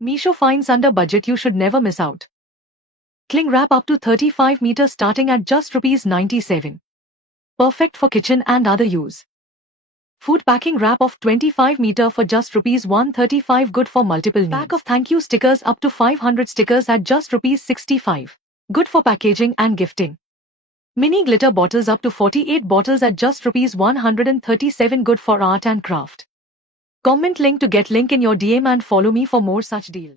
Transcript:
Meesho finds under budget you should never miss out. Cling wrap up to 35 meters starting at just ₹97. Perfect for kitchen and other use. Food packing wrap of 25 meter for just ₹135, good for multiple needs. Pack of thank you stickers up to 500 stickers at just ₹65. Good for packaging and gifting. Mini glitter bottles up to 48 bottles at just ₹137, good for art and craft. Comment link to get link in your DM and follow me for more such deals.